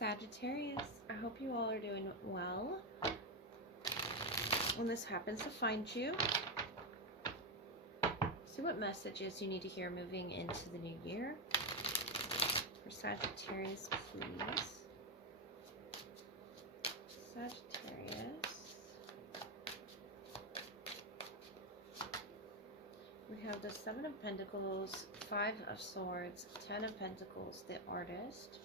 Sagittarius, I hope you all are doing well. When this happens to find you, see what messages you need to hear moving into the new year. For Sagittarius, please. Sagittarius. We have the Seven of Pentacles, Five of Swords, Ten of Pentacles, the Artist.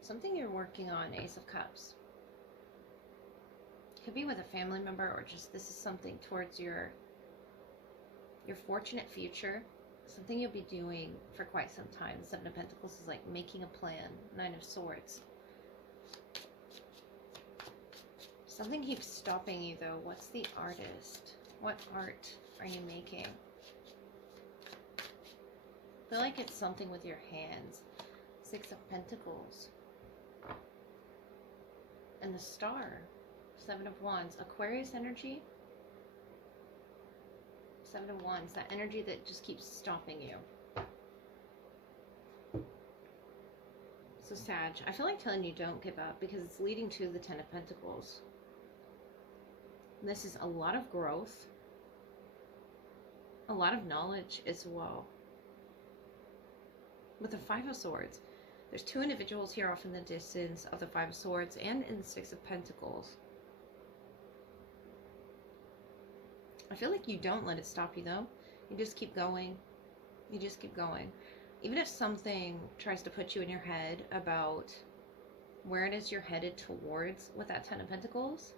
Something you're working on, Ace of Cups. Could be with a family member, or just this is something towards your fortunate future. Something you'll be doing for quite some time. The Seven of Pentacles is like making a plan. Nine of Swords. Something keeps stopping you though. What's the Artist? What art are you making? I feel like it's something with your hands. Six of Pentacles. And the Star. Seven of Wands. Aquarius energy. Seven of Wands. That energy that just keeps stopping you. So Sag, I feel like telling you don't give up because it's leading to the Ten of Pentacles. This is a lot of growth. A lot of knowledge as well. With the Five of Swords. There's two individuals here off in the distance of the Five of Swords and in the Six of Pentacles. I feel like you don't let it stop you though. You just keep going. You just keep going. Even if something tries to put you in your head about where it is you're headed towards with that Ten of Pentacles,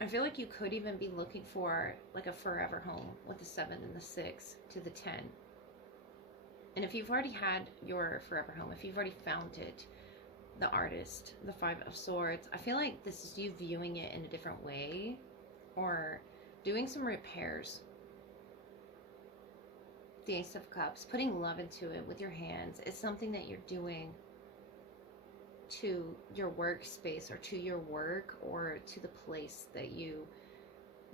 I feel like you could even be looking for like a forever home with the 7 and the 6 to the 10. And if you've already had your forever home, if you've already found it, the Artist, the Five of Swords, I feel like this is you viewing it in a different way or doing some repairs. The Ace of Cups, putting love into it with your hands is something that you're doing to your workspace or to your work or to the place that you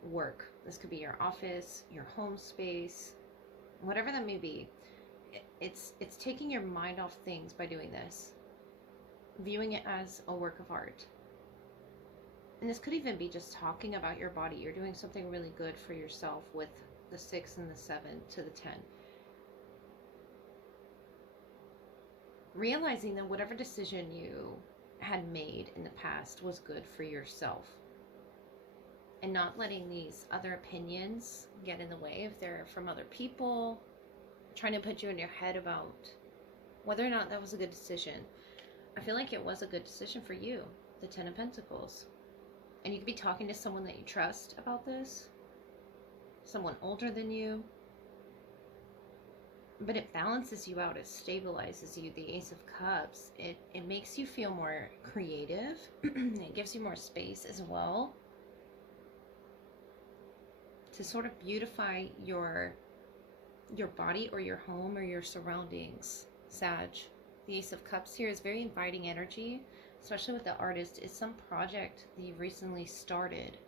work. This could be your office, your home space, whatever that may be. It's taking your mind off things by doing this, viewing it as a work of art. And this could even be just talking about your body. You're doing something really good for yourself with the 6 and the 7 to the 10. Realizing that whatever decision you had made in the past was good for yourself. And not letting these other opinions get in the way if they're from other people, trying to put you in your head about whether or not that was a good decision. I feel like it was a good decision for you, the Ten of Pentacles. And you could be talking to someone that you trust about this, someone older than you. But it balances you out, it stabilizes you. The Ace of Cups, it makes you feel more creative. It gives you more space as well to sort of beautify your body or your home or your surroundings. Sag, the Ace of Cups here is very inviting energy, especially with the Artist. It's some project that you've recently started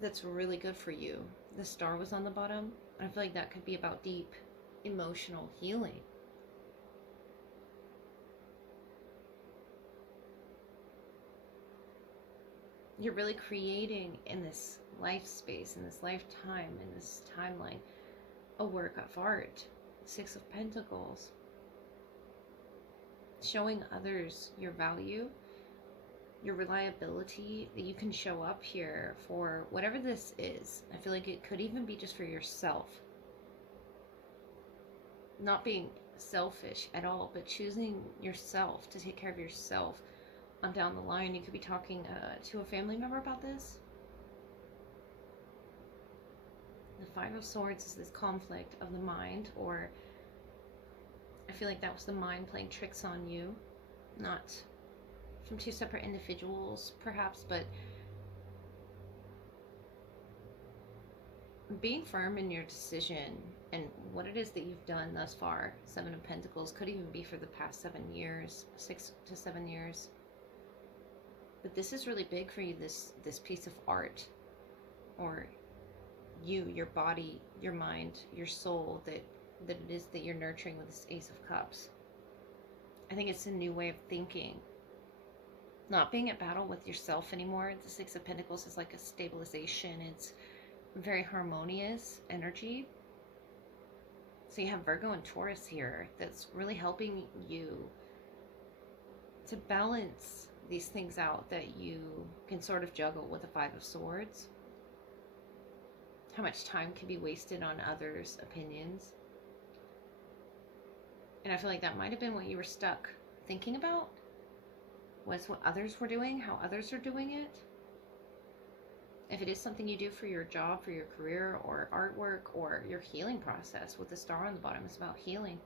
that's really good for you. The Star was on the bottom. I feel like that could be about deep emotional healing. You're really creating in this life space, in this lifetime, in this timeline, a work of art. Six of Pentacles. Showing others your value, your reliability, that you can show up here for whatever this is. I feel like it could even be just for yourself. Not being selfish at all, but choosing yourself to take care of yourself. Down the line, you could be talking to a family member about this. The Five of Swords is this conflict of the mind, or I feel like that was the mind playing tricks on you. Not from two separate individuals, perhaps, but being firm in your decision and what it is that you've done thus far. Seven of Pentacles could even be for the past 7 years, 6 to 7 years. But this is really big for you, this piece of art, or you, your body, your mind, your soul, that that it is that you're nurturing with this Ace of Cups. I think it's a new way of thinking. Not being at battle with yourself anymore. The Six of Pentacles is like a stabilization. It's very harmonious energy. So you have Virgo and Taurus here that's really helping you to balance these things out that you can sort of juggle with the Five of Swords. How much time can be wasted on others' opinions. And I feel like that might have been what you were stuck thinking about, was what others were doing, how others are doing it. If it is something you do for your job, for your career, or artwork, or your healing process, with the star on the bottom, it's about healing.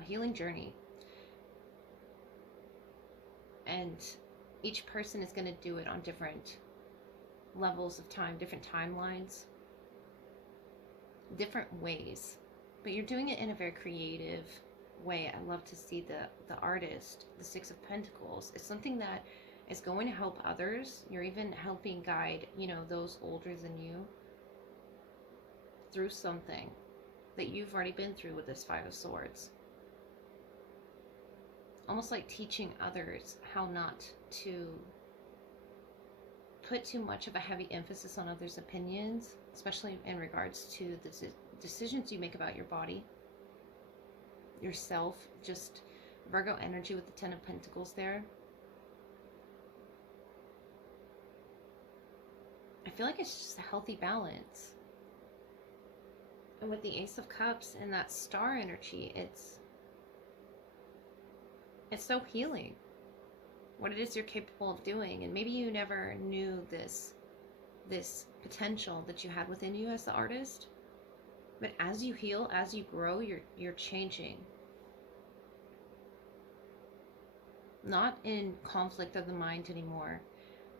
A healing journey. And each person is going to do it on different levels of time, different timelines, different ways. But you're doing it in a very creative way. I love to see the artist, the Six of Pentacles. It's something that is going to help others. You're even helping guide, those older than you through something that you've already been through with this Five of Swords. Almost like teaching others how not to put too much of a heavy emphasis on others' opinions, especially in regards to the decisions you make about your body, yourself. Just Virgo energy with the Ten of Pentacles there. I feel like it's just a healthy balance. And with the Ace of Cups and that star energy, it's so healing. What it is you're capable of doing. And maybe you never knew this potential that you had within you as the artist. But as you heal, as you grow, you're changing. Not in conflict of the mind anymore.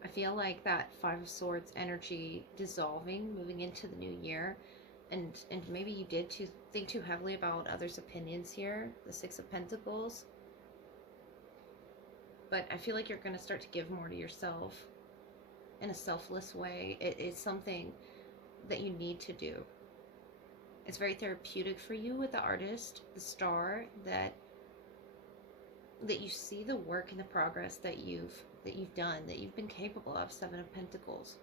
I feel like that Five of Swords energy dissolving, moving into the new year. And maybe you did think too heavily about others' opinions here. The Six of Pentacles. But I feel like you're going to start to give more to yourself in a selfless way. It's something that you need to do. It's very therapeutic for you with the artist, the star, that you see the work and the progress that you've done, that you've been capable of. Seven of Pentacles.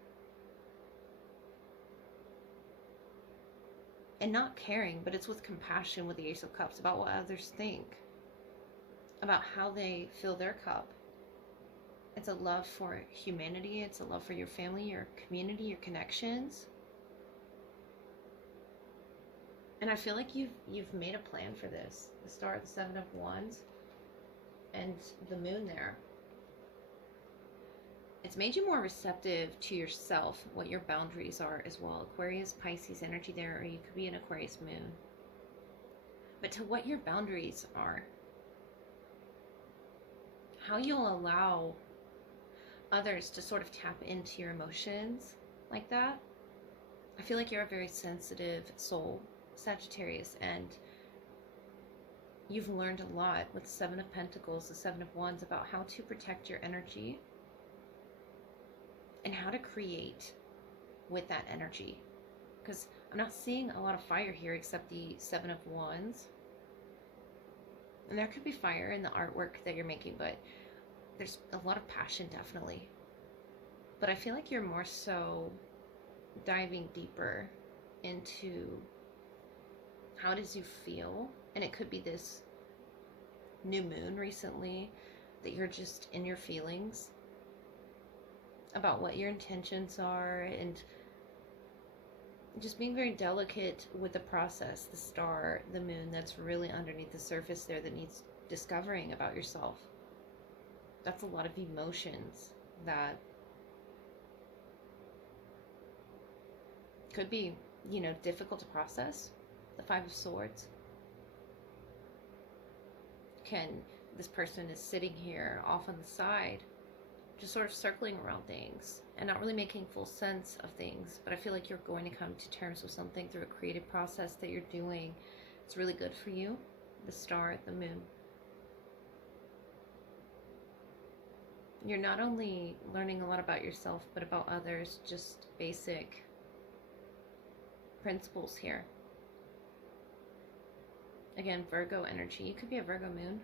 And not caring, but it's with compassion with the Ace of Cups about what others think, about how they fill their cup. It's a love for humanity. It's a love for your family, your community, your connections. And I feel like you've made a plan for this. The Star, the Seven of Wands, and the Moon there. It's made you more receptive to yourself, what your boundaries are as well. Aquarius, Pisces energy there, or you could be an Aquarius Moon. But to what your boundaries are. How you'll allow others to sort of tap into your emotions like that. I feel like you're a very sensitive soul, Sagittarius, and you've learned a lot with the Seven of Pentacles, the Seven of Wands, about how to protect your energy and how to create with that energy. Because I'm not seeing a lot of fire here except the Seven of Wands. And there could be fire in the artwork that you're making, but there's a lot of passion, definitely. But I feel like you're more so diving deeper into how does you feel. And it could be this new moon recently that you're just in your feelings about what your intentions are, and just being very delicate with the process, the star, the moon that's really underneath the surface there that needs discovering about yourself. That's a lot of emotions that could be, difficult to process. The Five of Swords. This person is sitting here off on the side, just sort of circling around things and not really making full sense of things. But I feel like you're going to come to terms with something through a creative process that you're doing. It's really good for you. The star, the moon. You're not only learning a lot about yourself, but about others, just basic principles here. Again, Virgo energy. You could be a Virgo moon.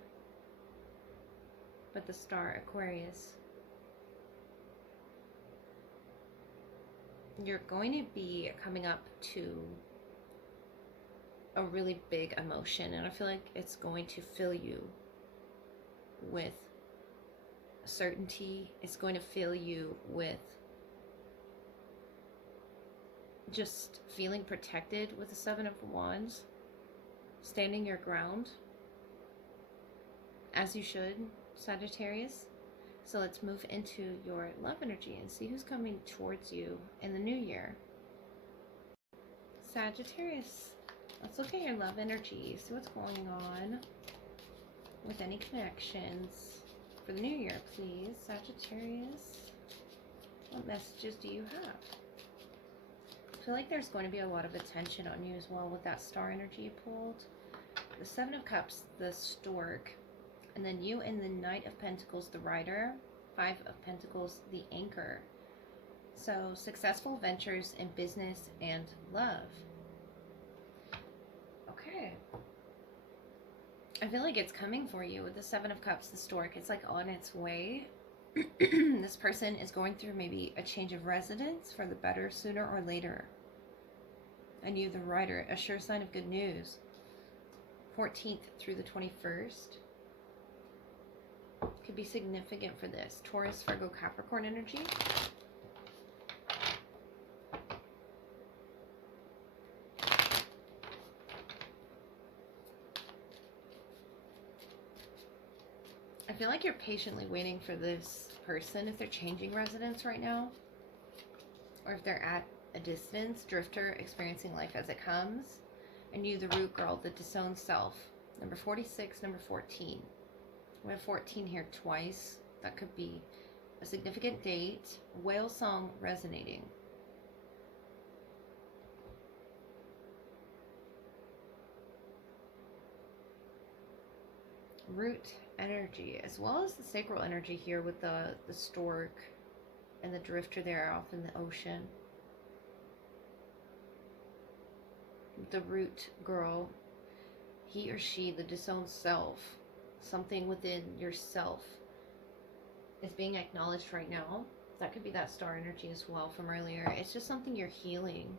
But the star, Aquarius. You're going to be coming up to a really big emotion, and I feel like it's going to fill you with certainty. It's going to fill you with just feeling protected with the Seven of Wands, standing your ground, as you should, Sagittarius. So let's move into your love energy and see who's coming towards you in the new year. Sagittarius, let's look at your love energy, see what's going on with any connections for the new year, please. Sagittarius, what messages do you have? I feel like there's going to be a lot of attention on you as well with that star energy you pulled. The Seven of Cups, the Stork, and then you and the Knight of Pentacles, the Rider, Five of Pentacles, the Anchor. So successful ventures in business and love. Okay. I feel like it's coming for you with the Seven of Cups, the Stork. It's like on its way. This person is going through maybe a change of residence for the better sooner or later. And you, the Rider, a sure sign of good news. 14th through the 21st. Could be significant for this. Taurus, Virgo, Capricorn energy. I feel like you're patiently waiting for this person if they're changing residence right now, or if they're at a distance, drifter, experiencing life as it comes. And you, the Root Girl, the disowned self. Number 46, number 14. We have 14 here twice. That could be a significant date. Whale song resonating. Root energy, as well as the sacral energy here with the stork and the drifter there off in the ocean. The Root Girl, he or she, the disowned self, something within yourself is being acknowledged right now. That could be that star energy as well from earlier. It's just something you're healing.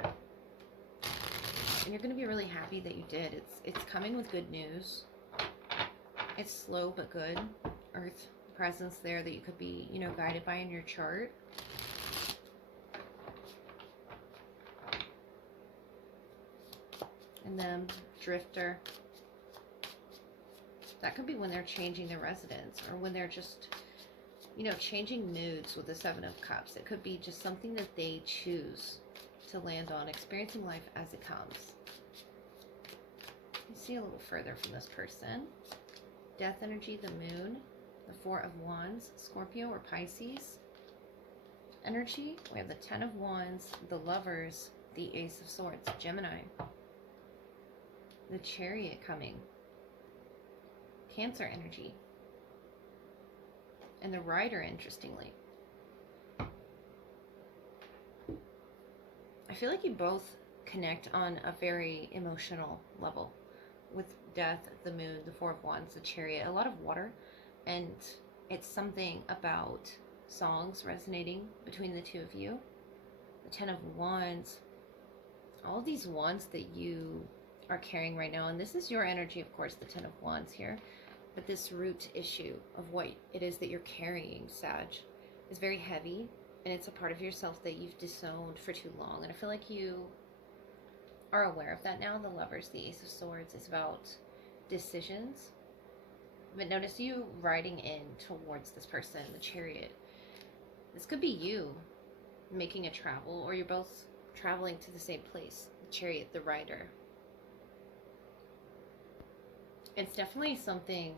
And you're going to be really happy that you did. It's coming with good news. It's slow but good. Earth presence there that you could be, you know, guided by in your chart. And then Drifter. That could be when they're changing their residence, or when they're just, you know, changing moods with the Seven of Cups. It could be just something that they choose to land on, experiencing life as it comes. You see a little further from this person. Death energy, the Moon, the Four of Wands, Scorpio or Pisces energy. We have the Ten of Wands, the Lovers, the Ace of Swords, Gemini, the Chariot coming, Cancer energy, and the Rider, interestingly. I feel like you both connect on a very emotional level with Death, the Moon, the Four of Wands, the Chariot, a lot of water, and it's something about songs resonating between the two of you. The Ten of Wands, all of these wands that you are carrying right now, and this is your energy, of course, the Ten of Wands here, but this root issue of what it is that you're carrying, Sag, is very heavy, and it's a part of yourself that you've disowned for too long. And I feel like you are aware of that now. The Lovers, the Ace of Swords, is about decisions. But notice you riding in towards this person, the Chariot. This could be you making a travel, or you're both traveling to the same place. The Chariot, the Rider. It's definitely something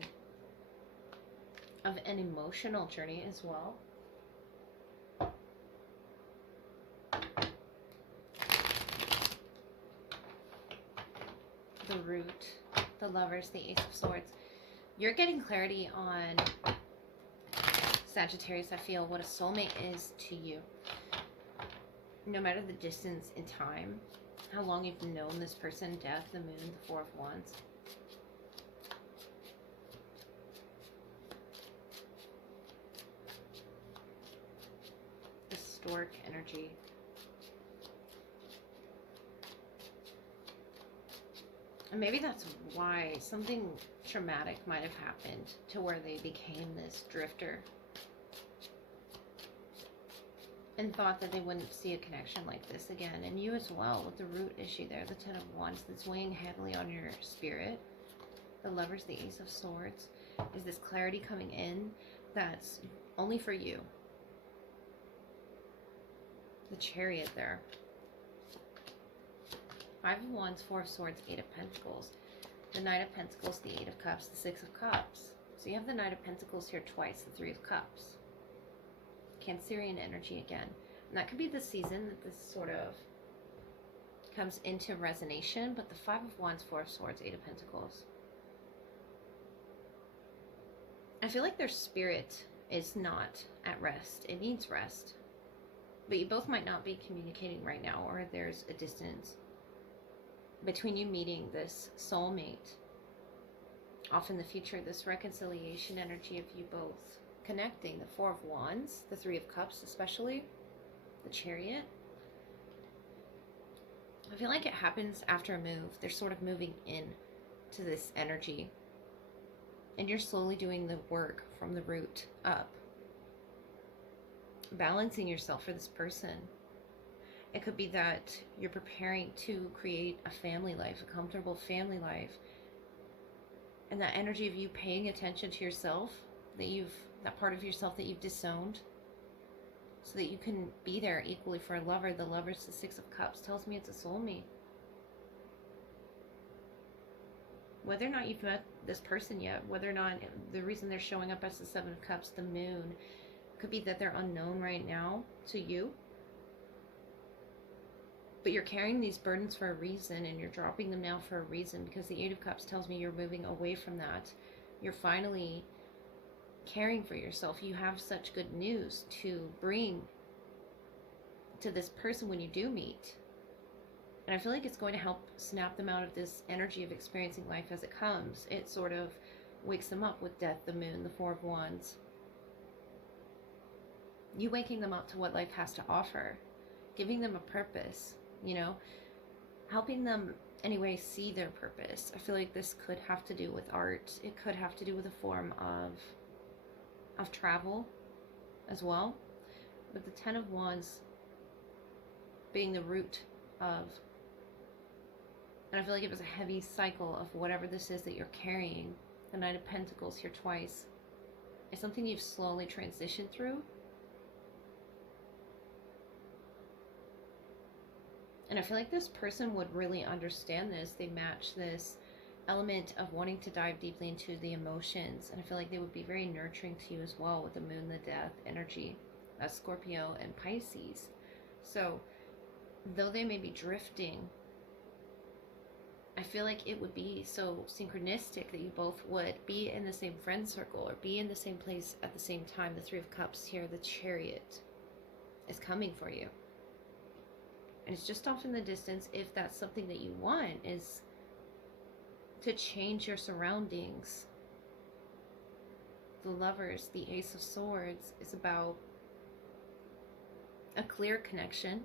of an emotional journey as well. The Root, the Lovers, the Ace of Swords. You're getting clarity on, Sagittarius, I feel, what a soulmate is to you. No matter the distance in time, how long you've known this person, Death, the Moon, the Four of Wands. Historic energy. And maybe that's why something traumatic might have happened to where they became this drifter. And thought that they wouldn't see a connection like this again. And you as well, with the root issue there, the Ten of Wands, that's weighing heavily on your spirit. The Lovers, the Ace of Swords, is this clarity coming in that's only for you. The Chariot there. Five of Wands, Four of Swords, Eight of Pentacles. The Knight of Pentacles, the Eight of Cups, the Six of Cups. So you have the Knight of Pentacles here twice, the Three of Cups. Cancerian energy again. And that could be the season that this sort of comes into resonation, but the Five of Wands, Four of Swords, Eight of Pentacles. I feel like their spirit is not at rest. It needs rest. But you both might not be communicating right now, or there's a distance between you meeting this soulmate. Off in the future, this reconciliation energy of you both connecting. The Four of Wands, the Three of Cups especially, the Chariot. I feel like it happens after a move. They're sort of moving in to this energy. And you're slowly doing the work from the root up. Balancing yourself for this person. It could be that you're preparing to create a family life, a comfortable family life. And that energy of you paying attention to yourself, that part of yourself that you've disowned, so that you can be there equally for a lover. The Lover's the Six of Cups tells me it's a soulmate. Whether or not you've met this person yet, whether or not the reason they're showing up as the Seven of Cups, the Moon, could be that they're unknown right now to you. But you're carrying these burdens for a reason, and you're dropping them now for a reason, because the Eight of Cups tells me you're moving away from that. You're finally caring for yourself. You have such good news to bring to this person when you do meet. And I feel like it's going to help snap them out of this energy of experiencing life as it comes. It sort of wakes them up with Death, the Moon, the Four of Wands. You waking them up to what life has to offer. Giving them a purpose, you know. Helping them, anyway, see their purpose. I feel like this could have to do with art. It could have to do with a form of travel as well. With the Ten of Wands being the root of, and I feel like it was a heavy cycle of whatever this is that you're carrying. The Knight of Pentacles here twice. It's something you've slowly transitioned through. And I feel like this person would really understand this. They match this element of wanting to dive deeply into the emotions. And I feel like they would be very nurturing to you as well with the Moon, the Death energy. Scorpio and Pisces. So, though they may be drifting, I feel like it would be so synchronistic that you both would be in the same friend circle or be in the same place at the same time. The Three of Cups here, the Chariot, is coming for you. And it's just off in the distance. If that's something that you want, is to change your surroundings. The Lovers, the Ace of Swords, is about a clear connection.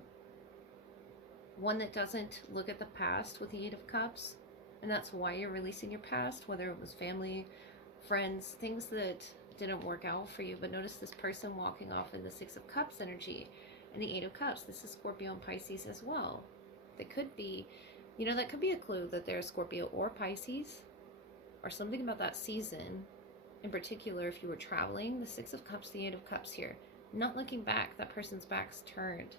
One that doesn't look at the past with the Eight of Cups. And that's why you're releasing your past, whether it was family, friends, things that didn't work out for you. But notice this person walking off in the Six of Cups energy. And the Eight of Cups, this is Scorpio and Pisces as well. That could be, you know, that could be a clue that they're Scorpio or Pisces, or something about that season. In particular, if you were traveling, the Six of Cups, the Eight of Cups here. Not looking back, that person's back's turned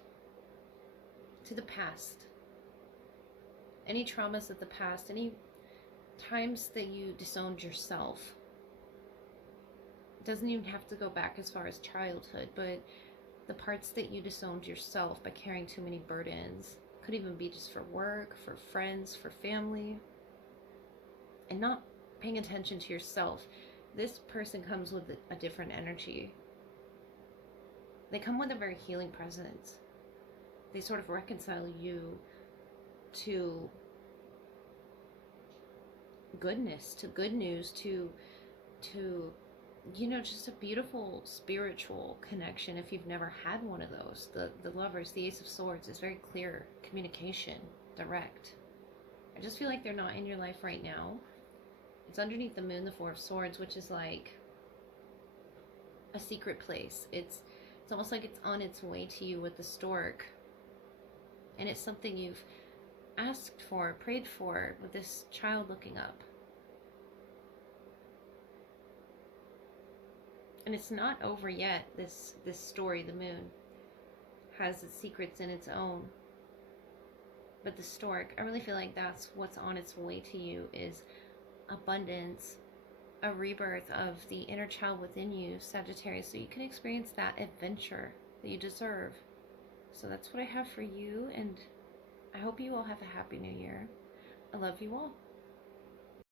to the past. Any traumas of the past, any times that you disowned yourself. It doesn't even have to go back as far as childhood, but the parts that you disowned yourself by carrying too many burdens. Could even be just for work, for friends, for family. And not paying attention to yourself. This person comes with a different energy. They come with a very healing presence. They sort of reconcile you to goodness, to good news, to just a beautiful spiritual connection. If you've never had one of those, the Lovers, the Ace of Swords is very clear communication, direct. I just feel like they're not in your life right now. It's underneath the Moon, the Four of Swords, which is like a secret place. It's almost like it's on its way to you with the Stork, and it's something you've asked for, prayed for, with this child looking up. And it's not over yet. This story, the Moon, has its secrets in its own. But the Stork, I really feel like that's what's on its way to you, is abundance, a rebirth of the inner child within you, Sagittarius, so you can experience that adventure that you deserve. So that's what I have for you, and I hope you all have a happy new year. I love you all.